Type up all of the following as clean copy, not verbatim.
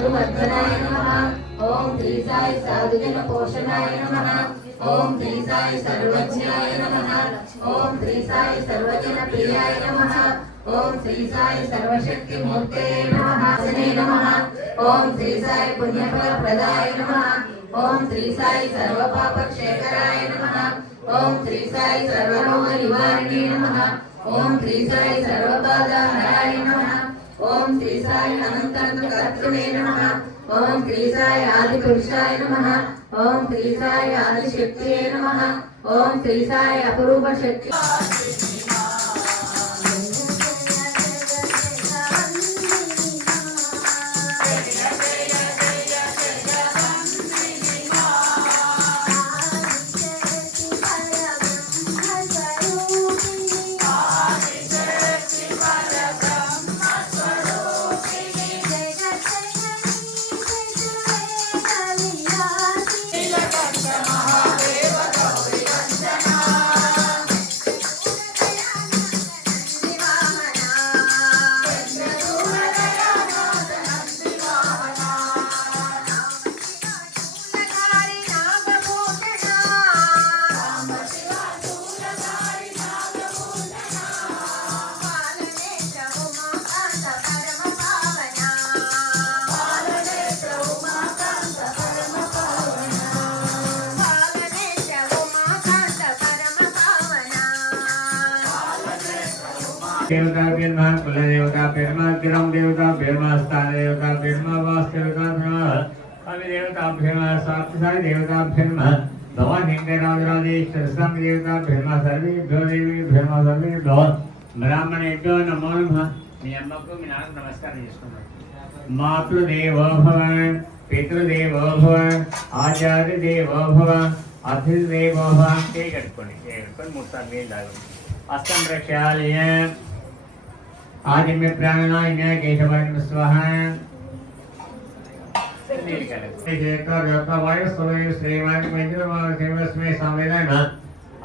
साधुवर्धनाय नमः। ओम श्री साई साधुजन पोषणाय नमः। ओम श्री साई सर्वज्ञाय नमः। ओम श्री साई सर्वजन प्रियाय नमः। ओम श्री साई सर्वशक्ति मूर्ते नमः। नमः। ओम श्री साई पुण्यफल प्रदाय नमः। ओम श्री साई सर्वपाप क्षेत्राय नमः। ओम श्री साई सर्वरोग निवारणे नमः। ओम श्री साई सर्वबाधा हराय नमः। ओम श्री साई अनंत कर्तृवे नमः। ओम श्री साई आदि पुरुषाय नमः। ओम श्री साई आदि शक्तिये नमः। ओम श्री साई अपरूप शक्ति देवता पेरमा कुल देवता पेरमा गिरम देवता पेरमा स्थान देवता पेरमा वास देवता पेरमा अवि देवता पेरमा साक्षात देवता पेरमा भगवान हिंगराजराजेश्वर संग देवता पेरमा सर्वे देवी पेरमा सर्वे ब्राह्मणेभ्यो नमो नमः। మీ అమ్మకు మీ నాన్నకు నమస్కారం చేసుకున్నాను. మాతృదేవో భవ పితృదేవో భవ ఆచార్యదేవో భవ అతిథిదేవో భవ అంటే కట్టుకోండి మూడు సార్లు నీళ్ళు తాగండి. अस्तम प्रक्षाल्य आदिम्य प्राणाय केशवाय स्वाहा वायु स्वय श्रीमान मंजुरस्मे संवेदन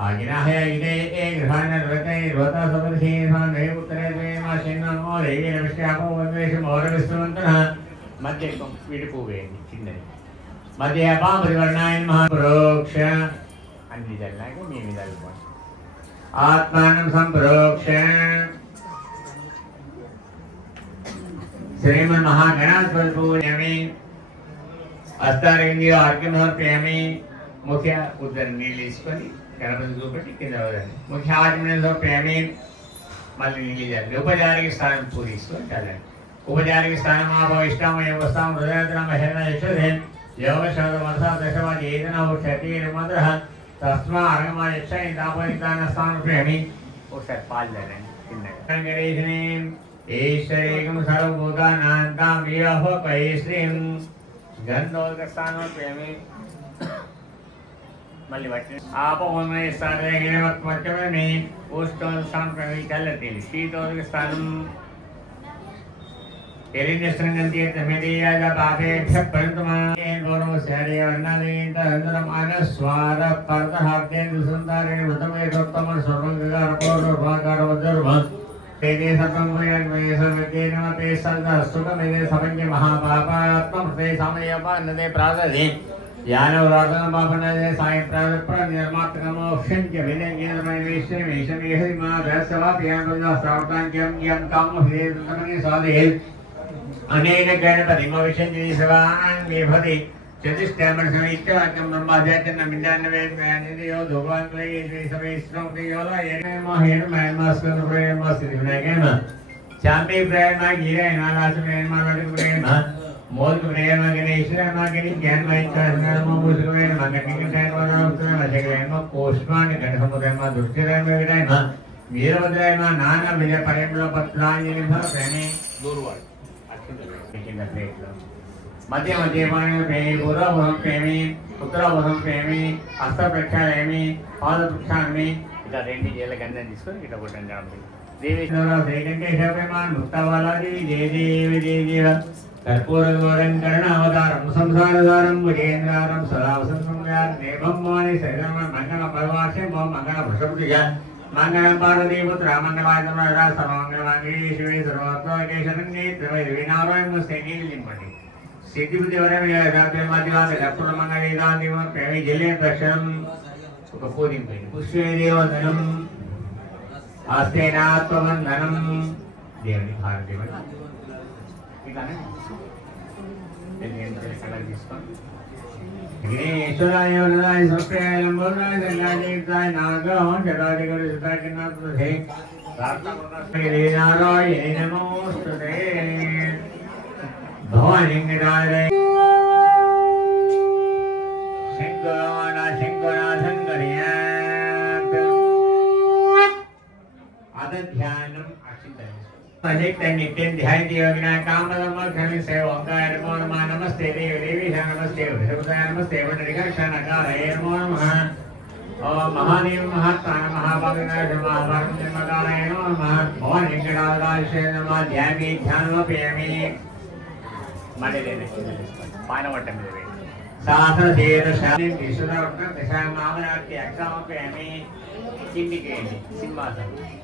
आगिना है इदे एक घान रते रोता सदर्शी सान उत्तरे द्वे माशिन्नो देवी नमस्कारको वंदेश मोर विष्णुवंतः मध्य विडिपुवे चिन्ने मध्य अपाम परिवर्णाय महाप्रोक्ष अन्य जल्लाके मी विदल्पो आत्मानं संप्रोक्ष श्रीमन् महागणाधिपति पूजयामि अस्तारेंद्रिय अर्घ्यं समर्पयामि मुख्य उदर नीलीस्కొని గణపతి చూపెట్టి కింద వదలండి. ముఖ్య ఆచమనం సమర్పయామి మళ్ళీ నీళ్ళు ఉపచారిక స్థానం పూజిస్తుంది చల్లండి. ఉపచారిక స్థానం ఆభవిష్టామయ వస్తాం హృదయద్రమ హేన యక్షదే యోగశోధ మనసా దశవాది ఏదైనా క్షతి మంత్ర तस्मा अरगमा यक्षा इंदापनितान स्थानप्रेमी ओषध पाल लेने किन्ने गणेशने ईश्वरेकं सर्वभूतानां विरह कैश्रीं गंधोदक स्थानप्रेमी मल्ली वट्टे आपवने स्थानरेगिने वत्मच्चमे उष्टोदक स्थानप्रेमी चलते शीतोदक स्थानं अनेन गणपति मविष्यन्ति सवान् विभति चतुष्टयमर्षणित्यवाक्यं ब्रह्माध्यात्मं मिन्दान्नवे ज्ञानियो भगवान् क्लेये श्री सवेश्वरं योला येन महेन महमास्कं प्रेमस्ति विनायकेन शान्ति प्रेम गिरेण नालासमेन मानवि प्रेम मोद प्रेम गणेश्वर मागनि ज्ञानमय चरणम मुसुवेन मगनि तैनवनं मजगेन कोष्मानि गणसमुद्रम दुष्टिरेम विरायम वीरभद्रायम नाना विजय परिमल पत्राणि प्रेमे दूरवाद मध्य मध्य पूर्वभूम प्रेमी उत्तरभूम प्रेमी हस्त प्रक्षामी पाद प्रक्षामी इला रेंडी जेल गंधन తీసుకొని ఇట్లా కొట్టండి రాండి దేవేశ్వర శ్రీకంఠేశ ప్రేమాన్ ముక్తవాలాది జయ దేవి దేవ कर्पूर गौरं कर्णावतारं संसारधारं भुजेन्द्रारं सदा वसन्तं देवं मानि शरीरं मंगल परवासे मंगल भृषभुजा मंगल पार्वती पुत्र मंगलायतन राज सर्वमंगलमांगल्ये शिवे सर्वार्थसाधके शरण्ये त्र्यंबके देवी नारायण नमस्ते नीलिंपति సిద్ధిబుద్ధివరమధ్యవాంగ ప్రేమి జిల్లే దర్శనం ఒక పూజింపండి పుష్పేదేవందనం ఆస్తేనాత్మవందనం దేవుని భారతీయ ఇలానే తీసుకోండి విఘ్నేశ్వరాయ వరదాయ సత్యాయ లంబోదరాయ సంగాదేవతాయ నాగం జటాదిగడు సుతాకిన్నాథే నారాయణే నమోస్తుతే భవాలింగరాయ శంకరాశంకర్యాత్ అదధ్యానం అక్షింతయం नित्यं ध्यायन्ति योगिनः कामदमोक्षं सेवोंकार नमो नमः नमस्ते देवी नमस्ते वृषभदाय नमस्ते वंडरिकाक्षणकालये नमो नमः ओम महादेव महात्मा महाभागनाय महाभागनाय नमो नमः ओम लिंगराजाय नमः ध्यायामि ध्यानमपयामि मणिलेने पानवट्टं देवे साधनधीर शान्ति विशुद्धवक्त्र दशामावनाट्य अक्षामपयामि किन्निकेयि सिंहासनं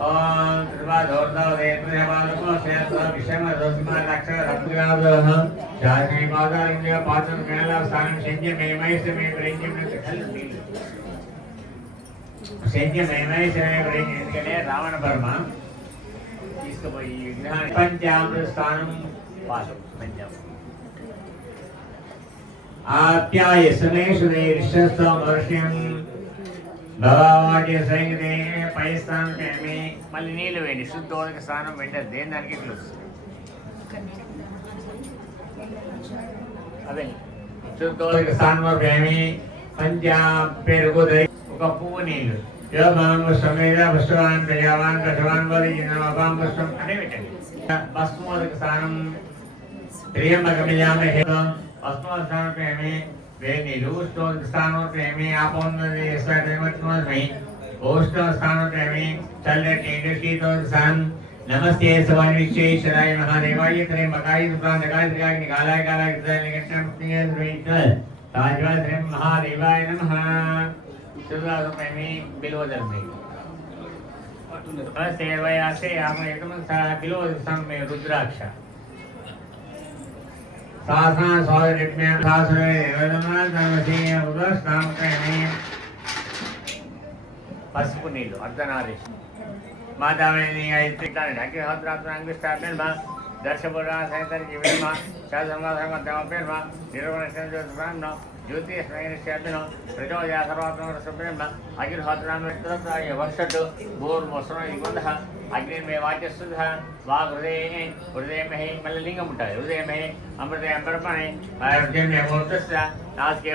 ओम त्रिवादोर्धव देवयामानमो सेतो विषमदोस्मा लक्षण रत्नगादः जाति पादालिंग पादं केला स्थानं संज्ञ मेमैसे मे प्रेज्ञं खल्लि संज्ञ मेमैसे मे प्रेज्ञं ఎందుకంటే రావణ బర్మ తీసుకుపోయి విగ్రహాన్ని పంచామృత స్థానం పాదం పంచామృత ఆప్యాయసనే సురేర్షస్తం వర్ష్యం భగవాటి సంగతే పై స్థానం ప్రేమి మళ్ళీ నీళ్ళు వేయండి శుద్ధోదక స్నానం వెంటనే దేని దానికి ఇట్లా అదే శుద్ధోదక స్నానం ప్రేమి పంచ పెరుగు ఒక పువ్వు నీళ్ళు యోగం పుష్పవాన్ ప్రజావాన్ కషవాన్ వారి అపాం పుష్పం అనే పెట్టండి భస్మోదక స్నానం ప్రియంబకమియామ భస్మోదక స్నానం ప్రేమి వేణీలు స్థానం ప్రేమి ఆపోన్మస్మి ఓష్ఠస్థానం ప్రేమి చల్లటి శీతోత్సాహం నమస్తే సవాని విశ్వేశ్వరాయ మహాదేవాయ త్రయంబకాయ సుప్రాంతకాయ త్రికాగ్ని కాలాయ కాలాయ తాజ్వాశ్రయం మహాదేవాయ నమః శుభాసం ప్రేమి బిల్వజల్మి నమస్తే వయాసే ఆమేకం బిల్వజల్సం మే రుద్రాక్ష साधना स्वादित्म्य सासरे वेदना नमसी उदस्ताम प्रेमी पసుపు నీళ్ళు అర్ధనారీష్ మాతావేని ఐతికాని ఢాకి హత్రాత్ర అంగుష్టాపెన్ మా దర్శపురా సైతర్ జీవేమ శాసమాసమ దేవపెన్ మా నిర్వణ సంజోత్రాన్న జ్యోతి స్మయనిష్యాపిన ప్రజోయా సర్వాత్మ రసపెన్ మా అగిర్ హత్రామ విత్తరాయ వర్షటు బోర్ మొసన ఇగొంద అగ్ని మే వాచస్సుధ వా హృదయే హృదయమహి మళ్ళీ లింగం ఉంటుంది హృదయమహి అమృతయం బ్రహ్మణి హృదయమే మూర్ధస్య నాస్కే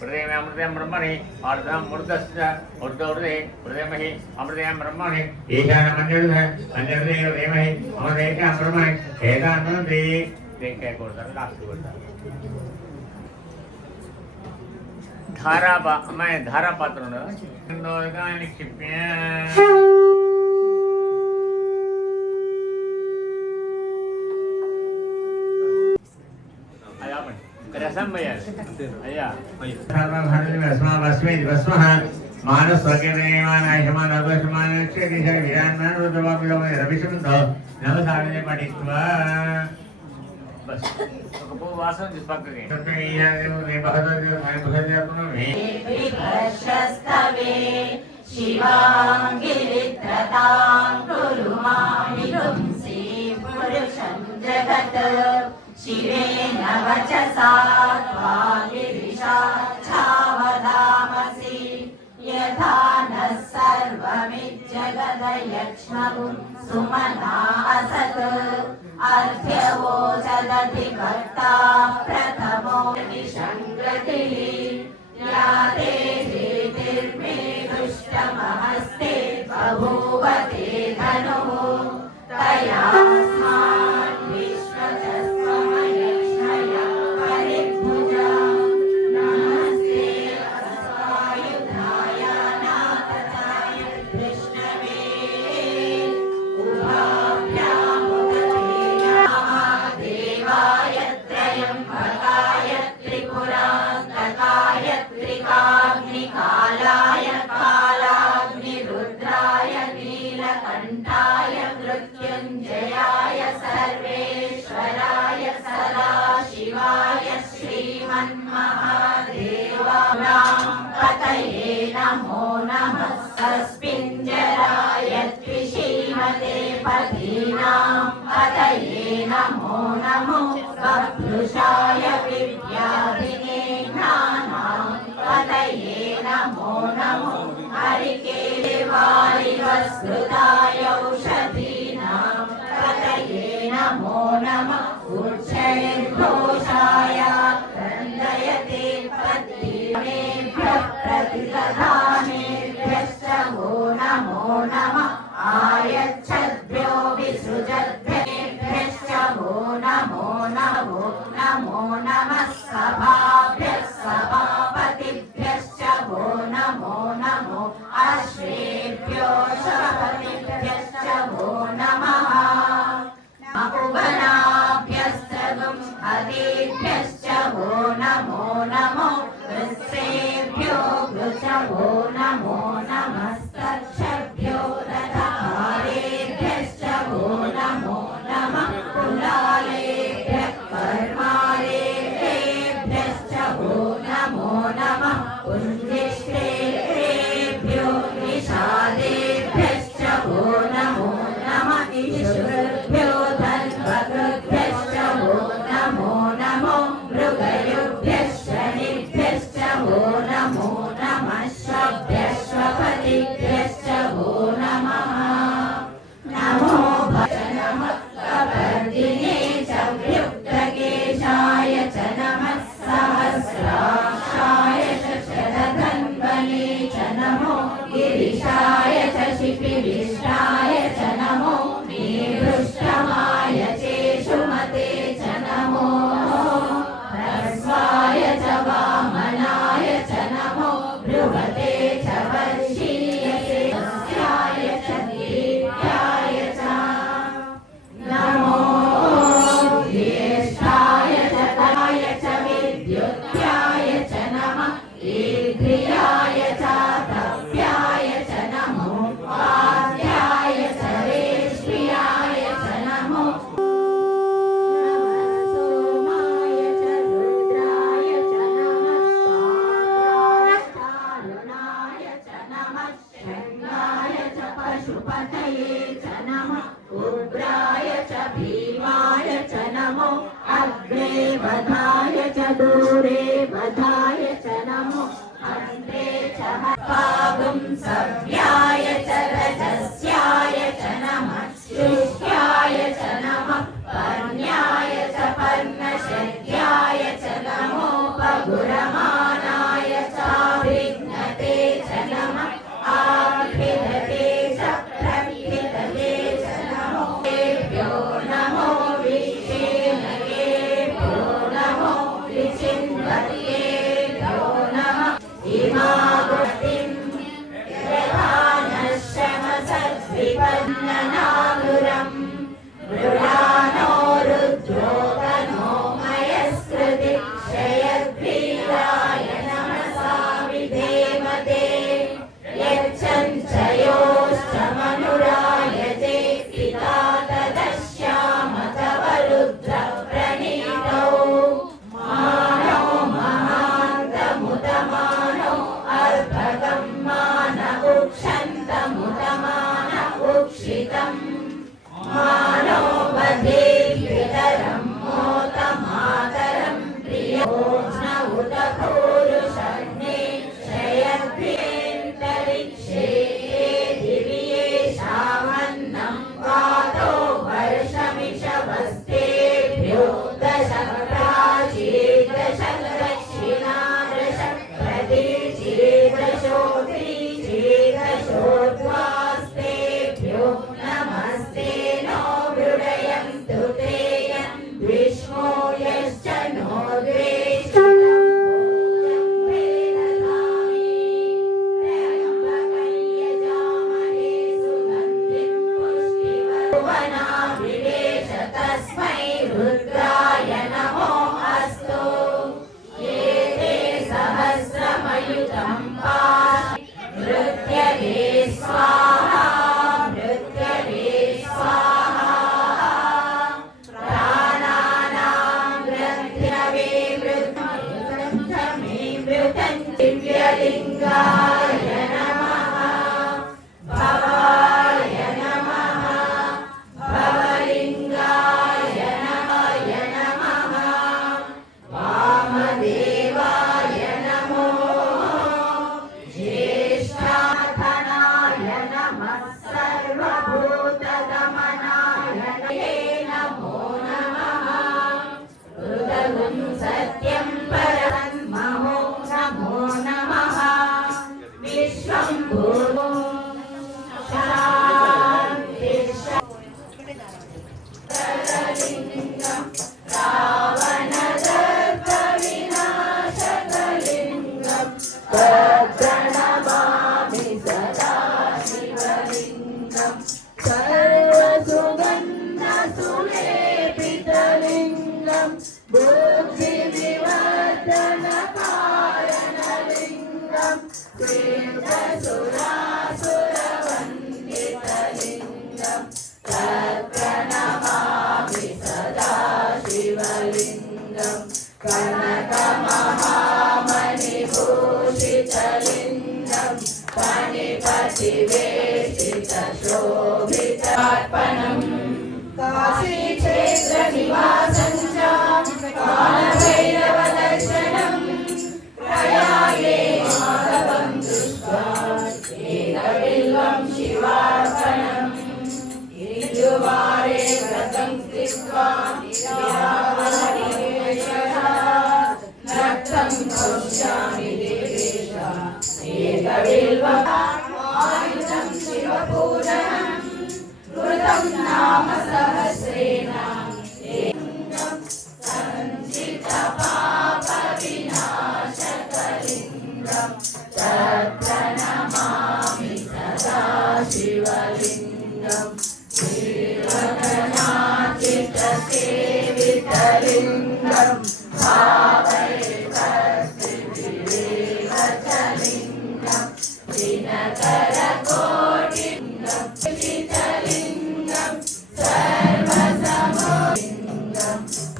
హృదయమే అమృతయం బ్రహ్మణి అర్ధం మూర్ధస్య ఊర్ధ హృదయ హృదయమహి అమృతయం బ్రహ్మణి ఈశాన మంజరుధ మంజరుదయ హృదయమహి అమృతేక బ్రహ్మణి ఏదానంది దేనికాయ కొడతారు లాస్ట్ కొడతారు ధారా పాత్ర ఉండదు క్షిప్య रसम भैया मानस स्वर्गेमान अवश्यमान रविशुंधो नवसारणे पठित्वा बस उपवासं पक्के शिवांगिरित्रतां कुरुमाणिगुंसि पुरुषं जगत् शिवेन वचसा त्वागिरिशा छावदामसि यथा नः सर्वमिज्जगदयक्ष्मगुं सुमना असत् अर्घ्यवोचदधिकर्ता प्रथमो निशङ्कृतिः या ते धीतिर्मे दुष्टमहस्ते बभूव ते धनुः तया मृत्युंजयाय सर्वेश्वराय सदा पतये नमो नमः अस्मिञ्जराय त्रिशीमते पदीनां पतये नमो नमो वपुषाय विद्याधिने ज्ञानां पतये नमो नमो हरिकेलिवारिवस्कृताय औषधीनां पतये नमो नमः उच्चैर्घोषाय क्रन्दयते पतिमेभ्यः प्रतिदधानेभ्यश्च वो नमो नमः आयच्छद्भ्यो विसृजद्भ्यश्च वो नमो नमो नमो नमः सभाभ्यः सभापतिभ्यश्च वो नमो नमो अश्वेभ्यो सपतिभ्यश्च वो नमः उपवनाभ्यस्तगुं हरेभ्यश्च वो नमो नमो वृत्सेभ्यो वृच वो नमो नमस्तक्षभ्यो रथहारेभ्यश्च वो नमो नमः कुलालेभ्यः कर्मालेभ्यश्च वो नमो नमः पुण्यश्रेभ्यो निषादेभ्यश्च वो नमो नमः ईश्वरभ्यो धन्वकृभ्यश्च वो नमो नमो मृगयुभ्यश्च निभ्यश्च वो नमो नमः श्वभ्यश्वपतिभ्यश्च वो नमः नमो नमः कपर्दिने च व्युक्तकेशाय च नमः सहस्राक्षाय च शरधन्वने च नमो गिरिशाय च शिपिविष्टाय च नमो निहृष्टमाय चेषुमते च नमो ह्रस्वाय च वामनाय च नमो बृहते च वर्षीयसे तस्याय च दीप्याय च नमो ज्येष्ठाय च ताय च विद्युत्याय च नमः ईद्रियाय च तप्याय च नमो वाद्याय च रेष्म्याय च नमो सोमाय च रुद्राय च नमः सारुणाय च नमः शृङ्गाय च पशुपतये च नमः उग्राय च भीमाय च नमो अग्रे वधाय च दूरे वधाय च नमो अन्ते च पागुं सव्याय च रजस्याय च नमः शुष्याय च नमः पर्ण्याय च पर्णशद्याय च नमो पगुरमानाय चाभिघ्नते च नमः आभिधते च प्रभिधते च नमो तेभ्यो नमो विषेणकेभ्यो नमो विचिन्वत्येभ्यो नमः इमागतिं यथा नश्यमसद्विपन्ननानुरम् मृडानो रुद्रो तनो मयस्कृति क्षयद्वीराय नमसा विधेमते यच्छञ्चयोश्च मनुरायते पिता तदश्याम तव रुद्रप्रणीतौ मानो महान्तमुतमानो अर्भकं मान उक्षन्तमुतमान उक्षितम् मानो वधेभ्युदरं मोतमातरं प्रियोज्न उत पूरुषर्णे क्षयद्भ्येऽन्तरिक्षे दिव्येषामन्नं वातो वर्षमिषवस्तेभ्यो दश प्राचीदश दक्षिणादश प्रतीचीदशोत्रीचीदशोद्वास्तेभ्यो नमस्ते नो मृडयन्तु शोभितार्पणम् काशीक्षेत्र निवासं च कालभैरवदर्शनम् प्रयागे माधवं दृष्ट्वा एकबिल्वं शिवार्पणम् गिरिद्वारे व्रतं कृत्वा नक्तं पश्यामि देवेश एकबिल्वम् आयुधं शिवपूजनम् कृतं नाम सहस्रेण सञ्चितपापविनाशकलिङ्गं तत्प्रणमामि सदा शिवलिङ्गं श्रीरङ्गनाथितसेवितलिङ्गं भावयेतस्त्रिविरेवचलिङ्गं दिनकरकोटिलिङ्गं चितलिङ्गं सर्वसमलिङ्गं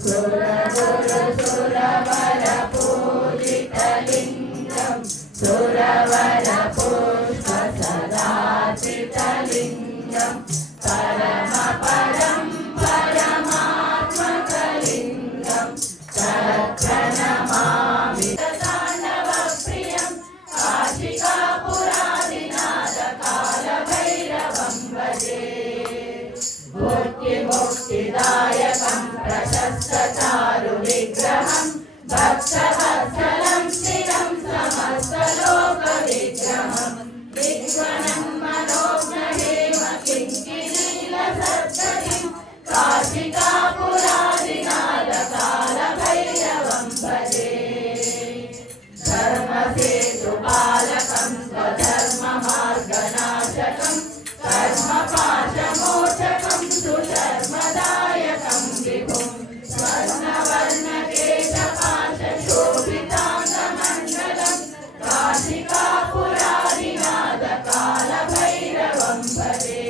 सुरगुरुसुरवरपूजितलिङ्गं सुरवरपुष्पसदाचितलिङ्गं परमपरं परमात्मकलिङ्गं तत्प्रणमामि ताण्डवप्रियं काशिकापुरादिनाथकालभैरवं भजे मुक्तिदायकं प्रशस्तचारुविग्रहं भक्तवत्सलं स्थिरं समस्तलोकविग्रहं विज्वनं मनोज्ञहेम किङ्किणीलसत्करिं काशिकापुरादिनाथकालभैरवं भजे धर्मसेतुपालकं स्वधर्ममार्गनाशकं कर्मपाशमोचकं सुशर्मदायकं विभुं स्वर्णवर्णकेशपाशशोभिताङ्गमण्डलं काशिकापुरादिनाथकालभैरवं भजे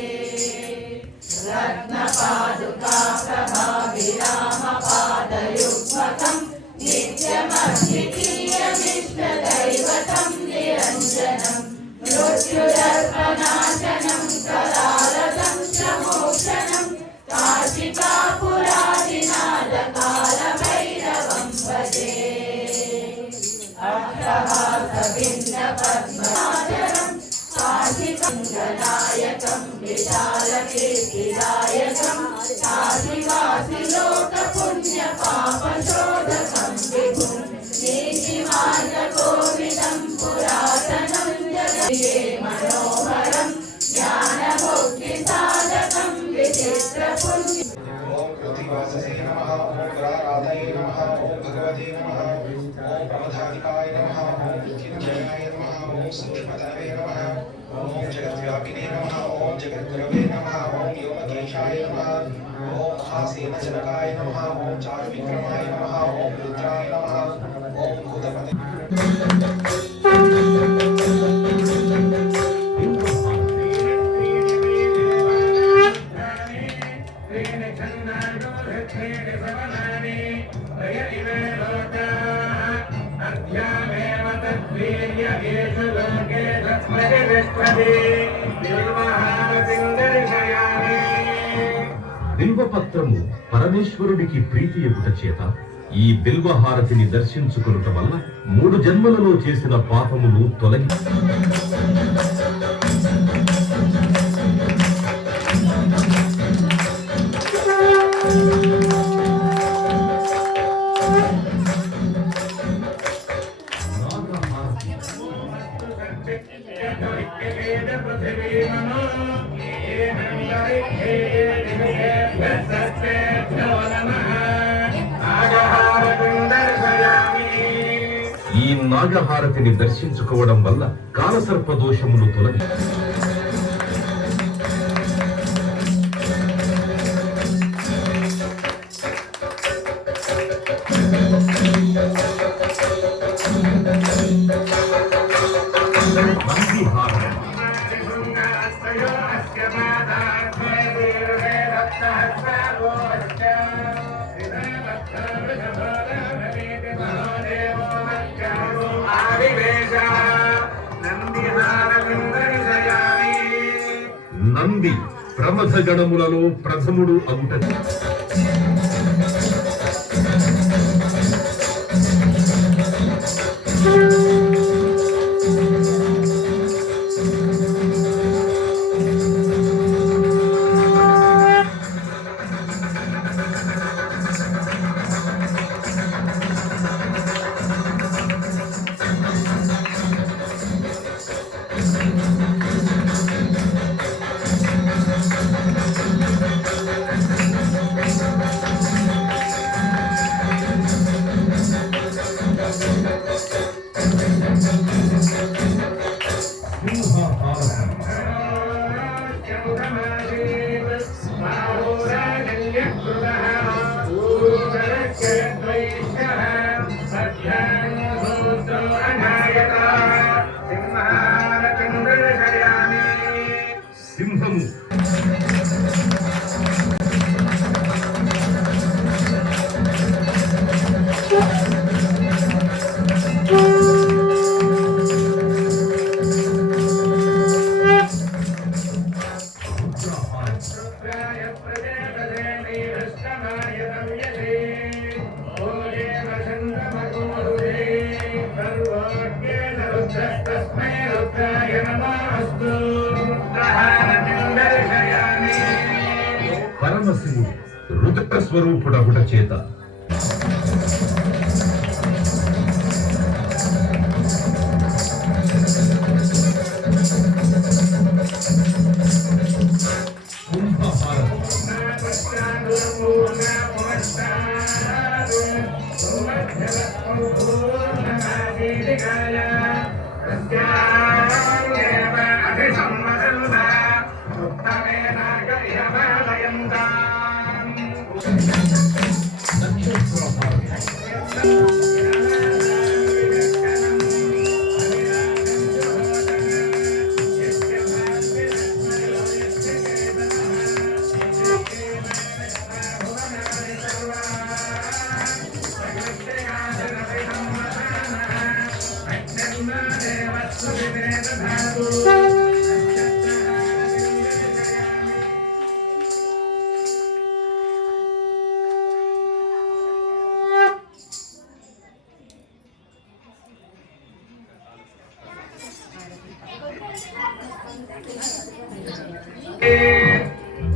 रत्नपादुकाप्रभाविरामपादयुग्मकं नित्यमद्वितीयमिष्टदैवतं निरञ्जनं मृत्युदर्पनाशनं करालतं च मोक्षणं काशिकापुरादिनाथकालभैरवं भजे अट्टहासविन्दपद्मनाशनं काशिकङ्गनायकं विशालकीर्तिदायकं काशिवासिलोकपुण्यपापशोधकं विभुं नीतिमार्गकोविदं पुरातनं जगये मनोहरं ज्ञानमुक्तिसाधकं विचित्रपुण्य ओम कृतिवाससे नमः ओम गराराधये नमः ओम भगवते नमः ओम प्रमथाधिपाय नमः ओम किञ्जयाय नमः ओम सूक्ष्मतनवे नमः ओम जगद्व्यापिने नमः ओम जगद्गुरवे नमः ओम योमकेशाय नमः ओम महासेनजनकाय नमः ओम चारुविक्रमाय नमः ओम रुद्राय नमः ओम भूतपते బిల్వపత్రము పరమేశ్వరుడికి ప్రీతి ఎగుట చేత ఈ బిల్వహారతిని దర్శించుకొనుట వల్ల 3 జన్మలలో చేసిన పాపములు తొలగి ఈ నాగహారతిని దర్శించుకోవడం వల్ల కాలసర్ప దోషములు తొలగి నందిహార నంది ప్రమథ గణములలో ప్రథముడు అగుట సింహము పరమశివుడు రుద్ర స్వరూపుడగుట చేత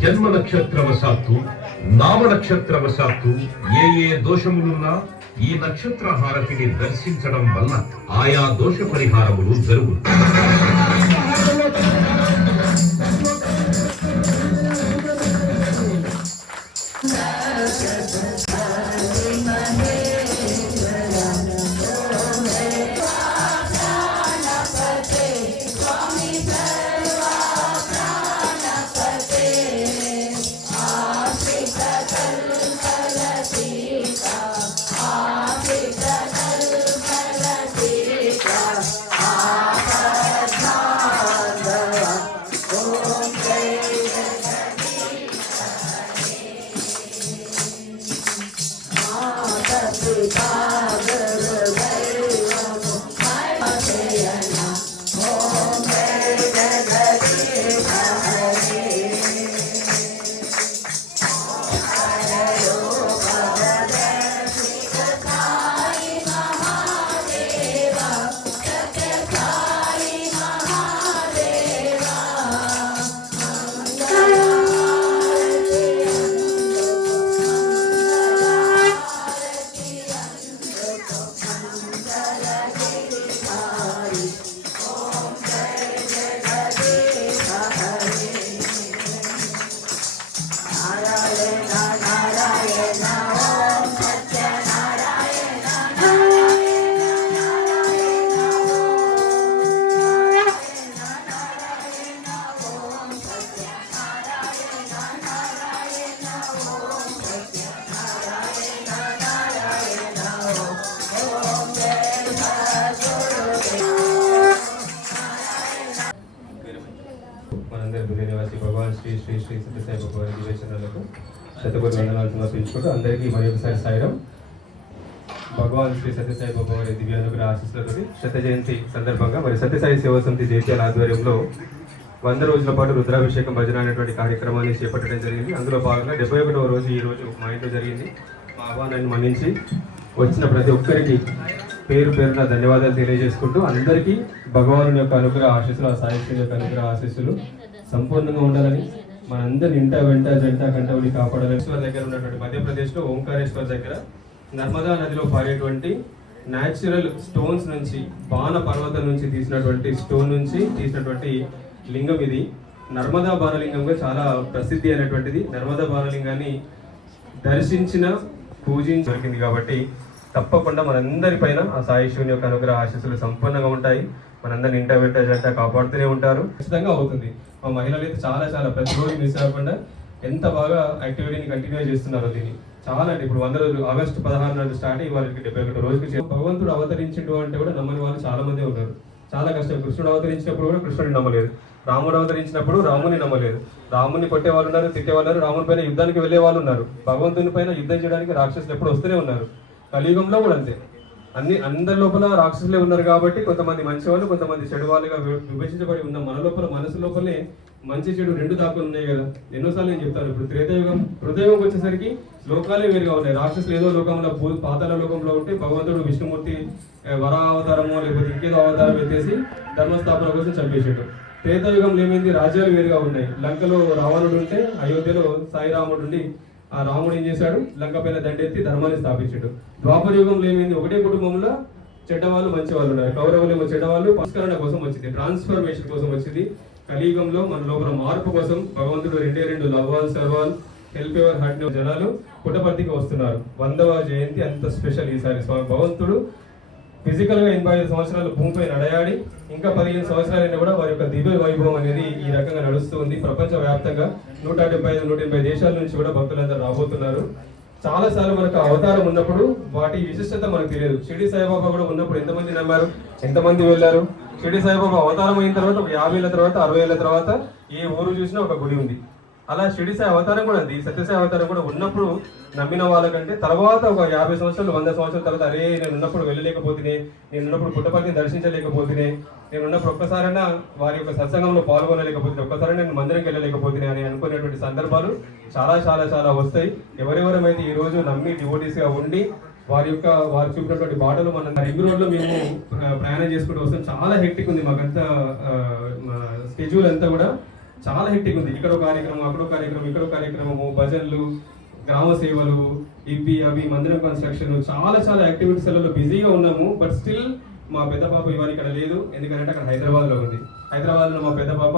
జన్మ నక్షత్రవశాత్తు నామ నక్షత్రవశాత్తు ఏ దోషములున్నా ఈ నక్షత్ర హారతిని దర్శించడం వల్ల ఆయా దోష పరిహారములు జరుగు. భగవాన్ శ్రీ శ్రీ శ్రీ సత్యసాయి బాబా వారి దివ్యచరణాలకు శతకోటి వందనాలు సమర్పించుకుంటూ అందరికీ మరొకసారి సాయిరాం. భగవాన్ శ్రీ సత్యసాయి బాబా వారి దివ్యానుగ్రహ ఆశీస్సులతో శత జయంతి సందర్భంగా మరి సత్యసాయి సేవా సమితి జైత్యాల ఆధ్వర్యంలో 100 రోజుల పాటు రుద్రాభిషేకం భజన అనేటువంటి కార్యక్రమాన్ని చేపట్టడం జరిగింది. అందులో భాగంగా 71వ రోజు ఈ రోజు మా ఇంట్లో జరిగింది. మా ఆహ్వానాన్ని మన్నించి వచ్చిన ప్రతి ఒక్కరికి పేరు పేరున ధన్యవాదాలు తెలియజేసుకుంటూ అందరికీ భగవాను యొక్క అనుగ్రహ ఆశీస్సులు, ఆ సాహిత్యం యొక్క అనుగ్రహ ఆశీస్సులు సంపూర్ణంగా ఉండాలని, మనందరిని ఇంట వెంట జంట కంటవుని కాపాడాలని. దగ్గర ఉన్నటువంటి మధ్యప్రదేశ్లో ఓంకారేశ్వర్ దగ్గర నర్మదా నదిలో పారేటువంటి న్యాచురల్ స్టోన్స్ నుంచి, బాణ పర్వతం నుంచి తీసినటువంటి స్టోన్ నుంచి తీసినటువంటి లింగం ఇది. నర్మదా బాణలింగంగా చాలా ప్రసిద్ధి అయినటువంటిది. నర్మదా బాణలింగాన్ని దర్శించిన పూజించి దొరికింది కాబట్టి తప్పకుండా మనందరి పైన ఆ సాయి శివుని యొక్క అనుగ్రహ ఆశీస్సులు సంపూర్ణంగా ఉంటాయి. మనందరిని ఇంట వెంట జంట కాపాడుతూనే ఉంటారు. ఖచ్చితంగా అవుతుంది. మా మహిళలు అయితే చాలా చాలా ప్రతిరోజు మిస్ అవ్వకుండా ఎంత బాగా యాక్టివిటీని కంటిన్యూ చేస్తున్నారు. దీన్ని చాలా అంటే ఇప్పుడు 100 రోజులు ఆగస్టు 16 నాడు స్టార్ట్ అయ్యి వాళ్ళకి 71 రోజుకి భగవంతుడు అవతరించిండు అంటే కూడా నమ్మని వాళ్ళు చాలా మంది ఉన్నారు. చాలా కష్టం. కృష్ణుడు అవతరించినప్పుడు కూడా కృష్ణుడిని నమ్మలేదు. రాముడు అవతరించినప్పుడు రాముని నమ్మలేదు. రాముని కొట్టే వాళ్ళు ఉన్నారు, తిట్టే వాళ్ళు ఉన్నారు, రాముని పైన యుద్ధానికి వెళ్ళే వాళ్ళు ఉన్నారు. భగవంతుని పైన యుద్ధం చేయడానికి రాక్షసులు ఎప్పుడు వస్తూనే ఉన్నారు. కలియుగంలో కూడా అంతే. అందరి లోపల రాక్షసులే ఉన్నారు కాబట్టి కొంతమంది మంచి వాళ్ళు, కొంతమంది చెడు వాళ్ళుగా విభజించబడి ఉన్న మన లోపల, మనసు లోపలనే మంచి చెడు రెండు దాకులు ఉన్నాయి కదా. ఎన్నోసార్లు నేను చెప్తాను. ఇప్పుడు త్రేతాయుగం, హృదయం వచ్చేసరికి లోకాలే వేరుగా ఉన్నాయి. రాక్షసులు ఏదో లోకంలో పాతాళ లోకంలో ఉంటే భగవంతుడు విష్ణుమూర్తి వరాహ అవతారమో లేకపోతే ఇంకేదో అవతారం ఎత్తేసి ధర్మస్థాపన కోసం చంపేసాడు. త్రేతాయుగంలో ఏమైంది? రాజ్యాలు వేరుగా ఉన్నాయి. లంకలో రావణుడు ఉంటే అయోధ్యలో సాయిరాముడు ఉండి ఆ రాముడు ఏం చేశాడు? లంక పైన దండెత్తి ధర్మాన్ని స్థాపించాడు. ద్వాపర యుగంలో ఏమైంది? ఒకటే కుటుంబంలో చెడ్డవాళ్ళు మంచి వాళ్ళు ఉన్నారు. కౌరవులేమో చెడ్డవాళ్ళు పరిష్కరణ కోసం వచ్చింది, ట్రాన్స్ఫర్మేషన్ కోసం వచ్చింది. కలియుగంలో మన లోపల మార్పు కోసం భగవంతుడు 2 లవ్వాల్ సర్వాల్ హెల్ప్ ఎవర్ హర్ట్ జనాలు పుట్టపర్తికి వస్తున్నారు. 100వ జయంతి అంత స్పెషల్ ఈసారి. భగవంతుడు ఫిజికల్ గా 85 సంవత్సరాలు భూమిపై నడయాడి ఇంకా 15 సంవత్సరాలైనా కూడా వారి యొక్క దివ్య వైభవం అనేది ఈ రకంగా నడుస్తూ ఉంది. ప్రపంచ వ్యాప్తంగా 175-180 దేశాల నుంచి కూడా భక్తులందరూ రాబోతున్నారు. చాలా సార్లు మనకు అవతారం ఉన్నప్పుడు వాటి విశిష్టత మనకు తెలియదు. షిరిడి సాయిబాబా కూడా ఉన్నప్పుడు ఎంతమంది నమ్మారు, ఎంతమంది వెళ్ళారు? షిరిడి సాయిబాబా అవతారం అయిన తర్వాత ఒక 50 ఏళ్ళ తర్వాత, 60 ఏళ్ళ తర్వాత ఏ ఊరు చూసినా ఒక గుడి ఉంది. అలా షిరిడి సాయి అవతారం కూడా ఉంది. సత్యసాయి అవతారం కూడా ఉన్నప్పుడు నమ్మిన వాళ్ళకంటే తర్వాత ఒక 50 సంవత్సరాలు, 100 సంవత్సరాల తర్వాత అరే నేను ఉన్నప్పుడు వెళ్ళలేకపోతేనే, నేను ఉన్నప్పుడు పుట్టపర్తిని దర్శించలేకపోతేనే, నేను ఉన్నప్పుడు ఒక్కసారైనా వారి యొక్క సత్సంగంలో పాల్గొనలేకపోతే, ఒక్కసారి నేను మందిరంకి వెళ్ళలేకపోతే అని అనుకునేటువంటి సందర్భాలు చాలా చాలా చాలా వస్తాయి. ఎవరెవరైతే ఈ రోజు నమ్మి డివోటీస్ గా ఉండి వారు చూపినటువంటి బాటలు మన రింగ్ రోడ్ లో మేము ప్రయాణం చేసుకుంటూ వస్తాం. చాలా హెక్టిక్ ఉంది మాకంతా, స్కెడ్యూల్ అంతా కూడా చాలా హెక్టిక్ ఉంది. ఇక్కడ కార్యక్రమం, అక్కడ కార్యక్రమం, ఇక్కడ కార్యక్రమము, భజనలు, గ్రామ సేవలు, ఇవి అవి, మందిరం కన్స్ట్రక్షన్, చాలా చాలా యాక్టివిటీస్లలో బిజీగా ఉన్నాము. బట్ స్టిల్ మా పెద్ద పాప ఇవాళ ఇక్కడ లేదు. ఎందుకంటే అక్కడ హైదరాబాద్లో ఉంది. హైదరాబాద్లో మా పెద్ద పాప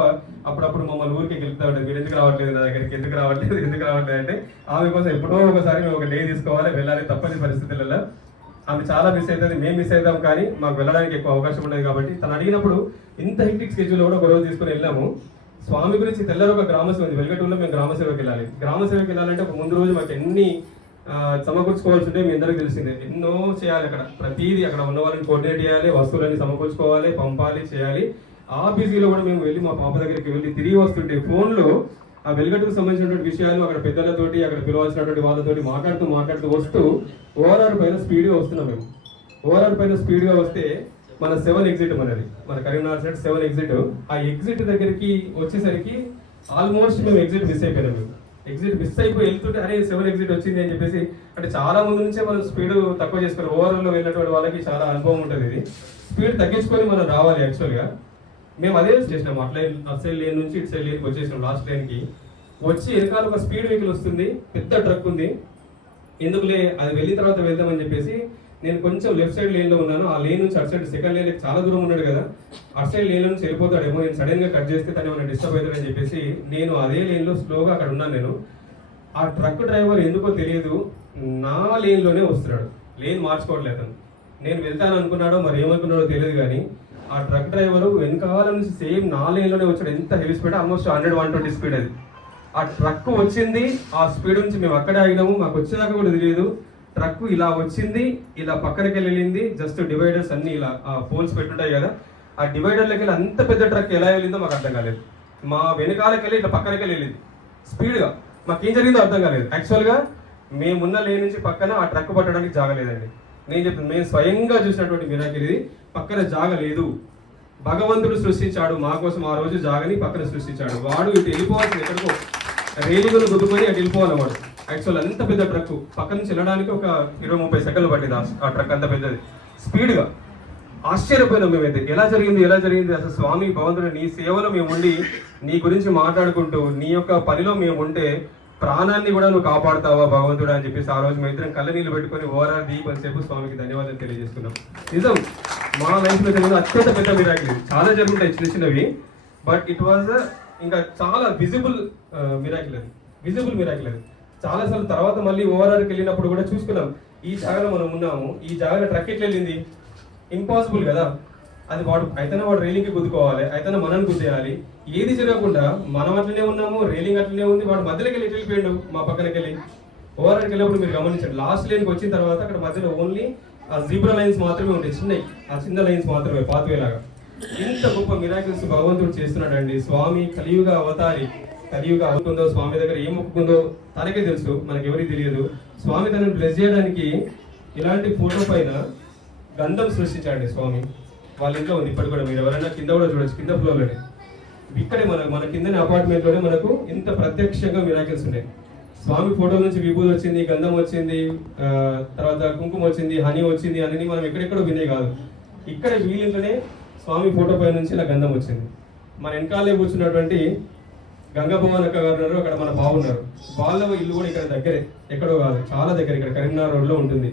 అప్పుడప్పుడు మమ్మల్ని ఊరికి గెలుపుతా ఉంటుంది. మీరు ఎందుకు రావట్లేదు నా దగ్గరికి, ఎందుకు రావట్లేదు అంటే ఆమె కోసం ఎప్పుడో ఒకసారి మేము ఒక డే తీసుకోవాలి, వెళ్ళాలి తప్పని పరిస్థితులలో. ఆమె చాలా మిస్ అవుతుంది, మేము మిస్ అవుతాం, కానీ మాకు వెళ్ళడానికి ఎక్కువ అవకాశం ఉండదు. కాబట్టి తను అడిగినప్పుడు ఇంత హెక్టిక్ స్కెడ్యూల్ కూడా ఒక రోజు తీసుకుని వెళ్ళాము. స్వామి గురించి తెల్లారి ఒక గ్రామసేవ ఉంది. వెల్గటూరులో మేము గ్రామసేవకి వెళ్ళాలి. గ్రామసేవకి వెళ్ళాలంటే ఒక ముందు రోజు మాకు ఎన్ని సమకూర్చుకోవాల్సి ఉంటే మీ అందరికీ తెలిసిందే. ఎన్నో చేయాలి. అక్కడ ప్రతిదీ అక్కడ ఉన్న వాళ్ళని కోఆర్డినేట్ చేయాలి, వస్తువులన్నీ సమకూర్చుకోవాలి, పంపాలి, చేయాలి. ఆ బిజీలో కూడా మేము వెళ్ళి మా పాప దగ్గరికి వెళ్ళి తిరిగి వస్తుంటే ఫోన్లో ఆ వెల్గటూరుకు సంబంధించినటువంటి విషయాలు అక్కడ పెద్దలతోటి, అక్కడ పిలవాల్సినటువంటి వాళ్ళతోటి మాట్లాడుతూ వస్తూ ఓఆర్ఆర్ పైన స్పీడ్గా వస్తున్నాం. మేము ఓఆర్ఆర్ పైన స్పీడ్గా వస్తే మన 7 ఎగ్జిట్ మనది, మన కరీంనగర్ సైడ్ 7 ఎగ్జిట్. ఆ ఎగ్జిట్ దగ్గరికి వచ్చేసరికి ఆల్మోస్ట్ మేము ఎగ్జిట్ మిస్ అయిపోయినాం. మేము ఎగ్జిట్ మిస్ అయిపోయి వెళ్తుంటే అరే 7 ఎగ్జిట్ వచ్చింది అని చెప్పేసి, అంటే చాలా ముందు నుంచే మనం స్పీడ్ తక్కువ చేసుకోవాలి. ఓవరాల్లో వెళ్ళినటువంటి వాళ్ళకి చాలా అనుభవం ఉంటుంది. ఇది స్పీడ్ తగ్గించుకొని మనం రావాలి. యాక్చువల్గా మేము అదే చేసినాం. అటు సైడ్ లేన్ నుంచి ఇటు సైడ్ లేన్కి వచ్చేసినాం. లాస్ట్ లేన్కి వచ్చి వెనకాల ఒక స్పీడ్ వెహికల్ వస్తుంది, పెద్ద ట్రక్ ఉంది. ఎందుకులే అది వెళ్ళిన తర్వాత వెళ్దామని చెప్పేసి నేను కొంచెం లెఫ్ట్ సైడ్ లేన్లో ఉన్నాను. ఆ లేన్ నుంచి అటు సైడ్ సెకండ్ లేన్ చాలా దూరం ఉన్నాడు కదా, అటు సైడ్ లేన్ నుంచి వెళ్ళిపోతాడేమో, నేను సడన్గా కట్ చేస్తే తను ఏమైనా డిస్టర్బ్ అవుతాడని చెప్పేసి నేను అదే లేన్లో స్లోగా అక్కడ ఉన్నాను. నేను ఆ ట్రక్ డ్రైవర్ ఎందుకో తెలియదు నా లేన్లోనే వస్తున్నాడు, లేన్ మార్చుకోవట్లేదు అతను. నేను వెళ్తాను అనుకున్నాడో మరి ఏమనుకున్నాడో తెలియదు, కానీ ఆ ట్రక్ డ్రైవరు వెనకాల నుంచి సేమ్ నా లేన్లోనే వచ్చాడు. ఎంత హెవీ స్పీడ్, ఆల్మోస్ట్ 100-120 స్పీడ్. అది ఆ ట్రక్ వచ్చింది, ఆ స్పీడ్ నుంచి మేము అక్కడే ఆగినాము. మాకు వచ్చేదాకా కూడా తెలియదు. ట్రక్ ఇలా వచ్చింది, ఇలా పక్కనకి వెళ్ళింది. జస్ట్ డివైడర్స్ అన్ని ఇలా పోల్స్ పెట్టుంటాయి కదా, ఆ డివైడర్లకి వెళ్ళి అంత పెద్ద ట్రక్ ఎలా వెళ్ళిందో మాకు అర్థం కాలేదు. మా వెనకాలకి వెళ్ళి ఇట్లా పక్కనకి వెళ్ళింది స్పీడ్గా. మాకేం జరిగిందో అర్థం కాలేదు. యాక్చువల్గా మేమున్న లేన్ నుంచి పక్కన ఆ ట్రక్ పట్టడానికి జాగలేదండి. నేను చెప్తాను, మేము స్వయంగా చూసినటువంటి మిరాకిల్ ఇది. పక్కన జాగలేదు, భగవంతుడు సృష్టించాడు మా కోసం ఆ రోజు జాగని పక్కన సృష్టించాడు. వాడు ఇటు వెళ్ళిపోవాల్సింది ఎక్కడికో రేలింగులు గుద్దుకొని అటు వెళ్ళిపోవాలి. వాడు యాక్చువల్ అంత పెద్ద ట్రక్ పక్క నుంచి వెళ్ళడానికి ఒక 20-30 సెకండ్లు పట్టింది ఆ ట్రక్ అంత పెద్దది స్పీడ్గా. ఆశ్చర్యపోయినాం మేమైతే, ఎలా జరిగింది అసలు స్వామి భగవంతుడు నీ సేవలో మేము ఉండి నీ గురించి మాట్లాడుకుంటూ నీ యొక్క పనిలో మేము ఉంటే ప్రాణాన్ని కూడా నువ్వు కాపాడుతావా భగవంతుడు అని చెప్పేసి ఆ రోజు మేము ఇద్దరం కళ్ళ నీళ్ళు పెట్టుకొని ఓవరాల్ కొంతసేపు స్వామికి ధన్యవాదాలు తెలియజేసుకున్నాం. నిజం మా లైఫ్లో జరిగిన అత్యంత పెద్ద మిరాకిల్. చాలా జరుగుతాయి చిన్న చిన్నవి, బట్ ఇట్ వాజ్ ఇంకా చాలా విజిబుల్ మిరాకిల్ అది. చాలాసార్లు తర్వాత మళ్ళీ ఓవరాల్కి వెళ్ళినప్పుడు కూడా చూసుకున్నాం, ఈ జాగాలో మనం ఉన్నాము, ఈ జాగాలో ట్రక్ ఎట్లా వెళ్ళింది, ఇంపాసిబుల్ కదా. అది వాడు రైలింగ్కి గుద్దుకోవాలి, అయితేనే మనల్ని గుద్దేయాలి, ఏది జరగకుండా మనం అట్లనే ఉన్నాము, రైలింగ్ అట్లనే ఉంది, వాడు మధ్యలోకి వెళ్ళిపోయాడు మా పక్కనకి వెళ్ళి. ఓవరాల్కి వెళ్ళినప్పుడు మీరు గమనించండి, లాస్ట్ లైన్కి వచ్చిన తర్వాత అక్కడ మధ్యలో ఓన్లీ ఆ జీబ్రా లైన్స్ మాత్రమే ఉంటాయి, ఆ చిన్న లైన్స్ మాత్రమే పాత్వే లాగా. ఇంత గొప్ప మిరాకిల్స్ భగవంతుడు చేస్తున్నాడు అండి. స్వామి కలియుగ అవతారి, కలియుగ అవుతుందో స్వామి దగ్గర ఏం మొక్కుకుందో తనకే తెలుసు, మనకి ఎవరికి తెలియదు. స్వామి తనని బ్లెస్ చేయడానికి ఇలాంటి ఫోటో పైన గంధం సృష్టించాడు స్వామి. వాళ్ళ ఇంట్లో ఉంది ఇప్పటి కూడా, మీరు ఎవరైనా కింద కూడా చూడొచ్చు, కింద ఫ్లోర్లోనే ఇక్కడే మన కిందనే అపార్ట్మెంట్లోనే మనకు ఇంత ప్రత్యక్షంగా మిరాకిల్స్ ఉన్నాయి. స్వామి ఫోటో నుంచి విభూతి వచ్చింది, గంధం వచ్చింది, తర్వాత కుంకుమ వచ్చింది, హనీ వచ్చింది అని మనం ఎక్కడెక్కడో వినే కాదు, ఇక్కడ వీళ్ళింట్లోనే స్వామి ఫోటో పై నుంచి ఇలా గంధం వచ్చింది. మన వెనకాలే కూర్చున్నటువంటి గంగాభవన్ అక్క గారు ఉన్నారు, అక్కడ మన బావున్నారు, వాళ్ళ ఇల్లు కూడా ఇక్కడ దగ్గరే, ఎక్కడో కాదు, చాలా దగ్గర, ఇక్కడ కరీంనగర్ రోడ్లో ఉంటుంది.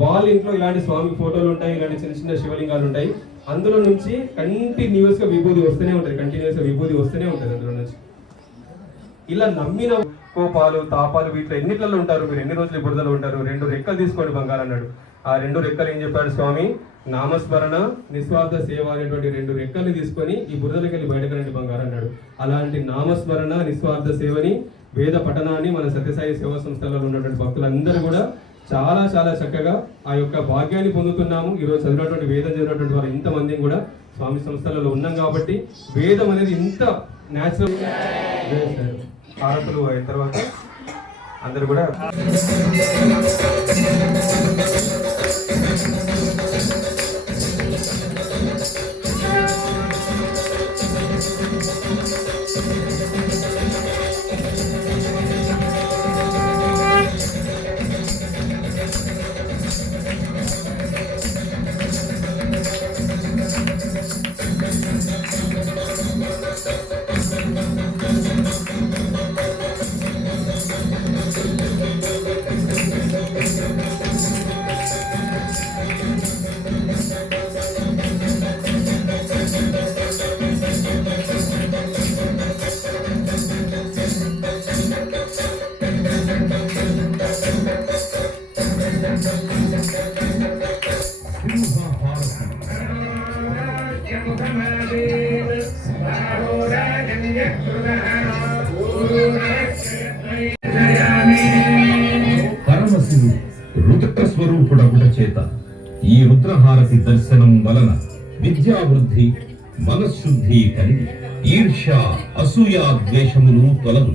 వాళ్ళ ఇంట్లో ఇలాంటి స్వామి ఫోటోలు ఉంటాయి, ఇలాంటి చిన్న చిన్న శివలింగాలు ఉంటాయి. అందులో నుంచి కంటిన్యూస్గా విభూతి వస్తూనే ఉంటుంది, అందులో నుంచి. ఇలా నమ్మిన కోపాలు తాపాలు వీటిలో ఎన్నిట్లలో ఉంటారు, మీరు ఎన్ని రోజులు బురదలో ఉంటారు, 2 రెక్కలు తీసుకోండి బంగారు అన్నాడు. ఆ 2 రెక్కలు ఏం చెప్పాడు స్వామి, నామస్మరణ నిస్వార్థ సేవ అనేటువంటి 2 రెక్కల్ని తీసుకొని ఈ బురదలకి వెళ్ళి బయటకు రండి బంగారు అన్నాడు. అలాంటి నామస్మరణ నిస్వార్థ సేవని, వేద పఠనాన్ని మన సత్యసాయి సేవా సంస్థలలో ఉన్నటువంటి భక్తులందరూ కూడా చాలా చాలా చక్కగా ఆ యొక్క భాగ్యాన్ని పొందుతున్నాము. ఈరోజు చదివినటువంటి వేదం చదివినటువంటి వారు ఇంతమంది కూడా స్వామి సంస్థలలో ఉన్నాం కాబట్టి వేదం అనేది ఇంత న్యాచురల్. హారతులు అయిన తర్వాత అందరూ కూడా పరమశివుడు రుద్ర స్వరూపుడగుట చేత ఈ రుద్రహారతి దర్శనం వలన విద్యావృద్ధి, మనశుద్ధి కలిగి ఈర్ష్య, అసూయ, ద్వేషములు తొలగు.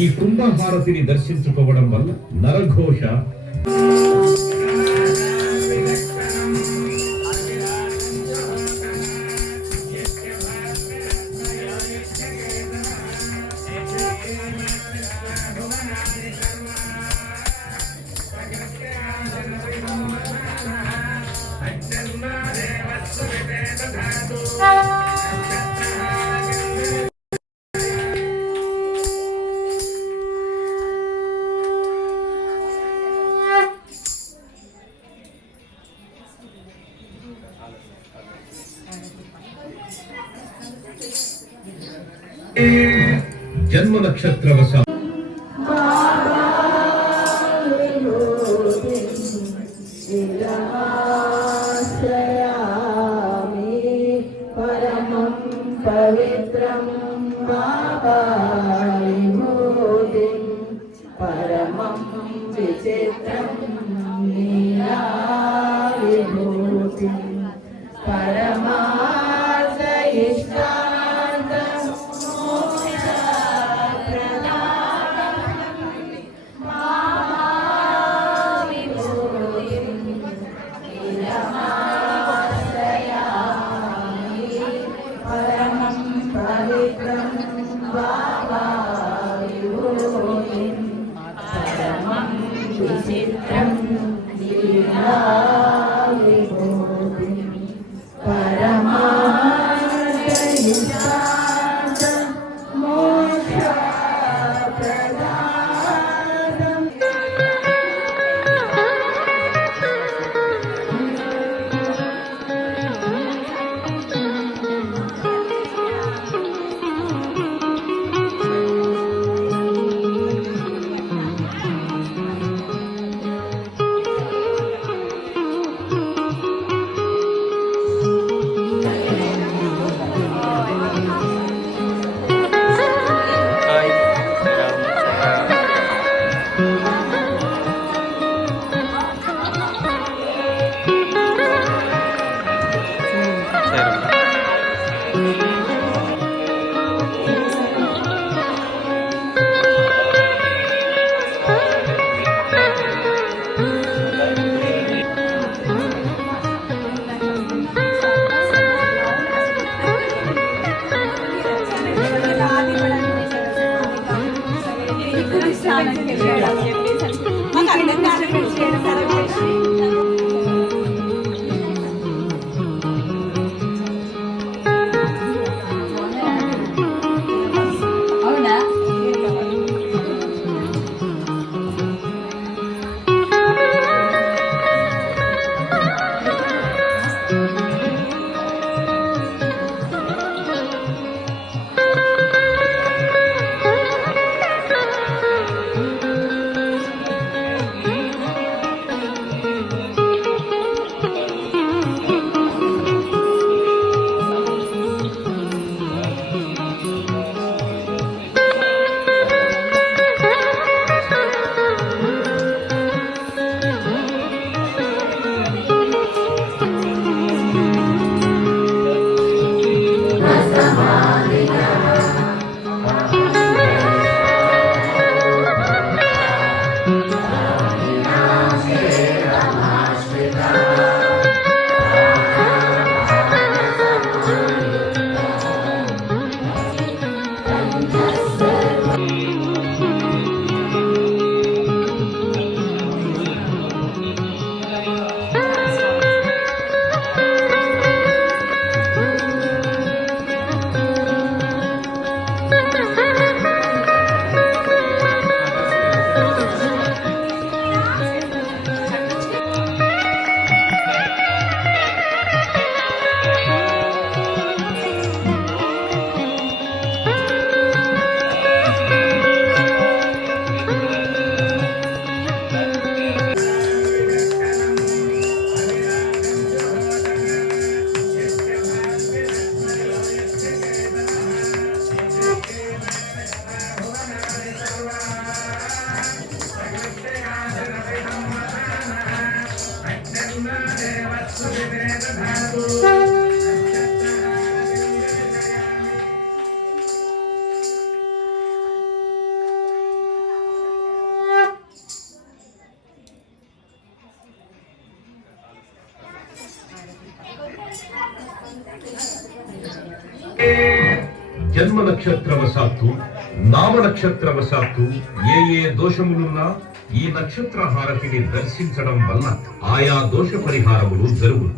ఈ కుంభహారతిని దర్శించుకోవడం వల్ల నరఘోష, జన్మ నక్షత్రవశ పరమం పవిత్రం బాబాలిమోదిం పరమం విచిత్రం లీలా విభూతిం పరమార్థ ఇష్టార్థ మోక్ష ప్రదానం బాబాలిమోదిం పరమం పవిత్రం బాబాలిమోదిం పరమం విచిత్రం లీలా విభూతిం పరమార్థ ఇష్టార్థ మోక్ష ప్రదానం అవునా జన్మ నక్షత్రవశాత్తు నామ నక్షత్రవశాత్తు ఏ దోషములున్నా ఈ నక్షత్ర హారతిని దర్శించడం వల్ల ఆయా దోష పరిహారములు జరుగును.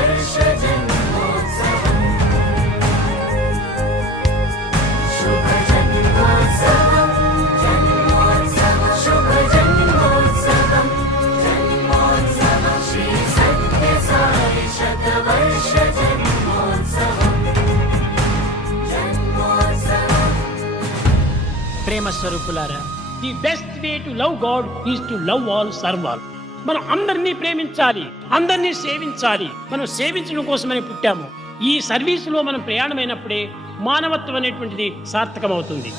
वर्ष जन्मोत्सवम् शुभ जन्मोत्सवम् जन्मोत्सवम् शुभ जन्मोत्सवम् जन्मोत्सवम् श्री सत्य साई शतवर्ष जन्मोत्सवम् जन्मोत्सवम् ప్రేమ స్వరూపులారా, the best way to love God is to love all, serve all. మనం అందరినీ ప్రేమించాలి, అందరినీ సేవించాలి. మనం సేవించడం కోసమని పుట్టాము. ఈ సర్వీసులో మనం ప్రయాణమైనప్పుడే మానవత్వం అనేటువంటిది సార్థకమవుతుంది.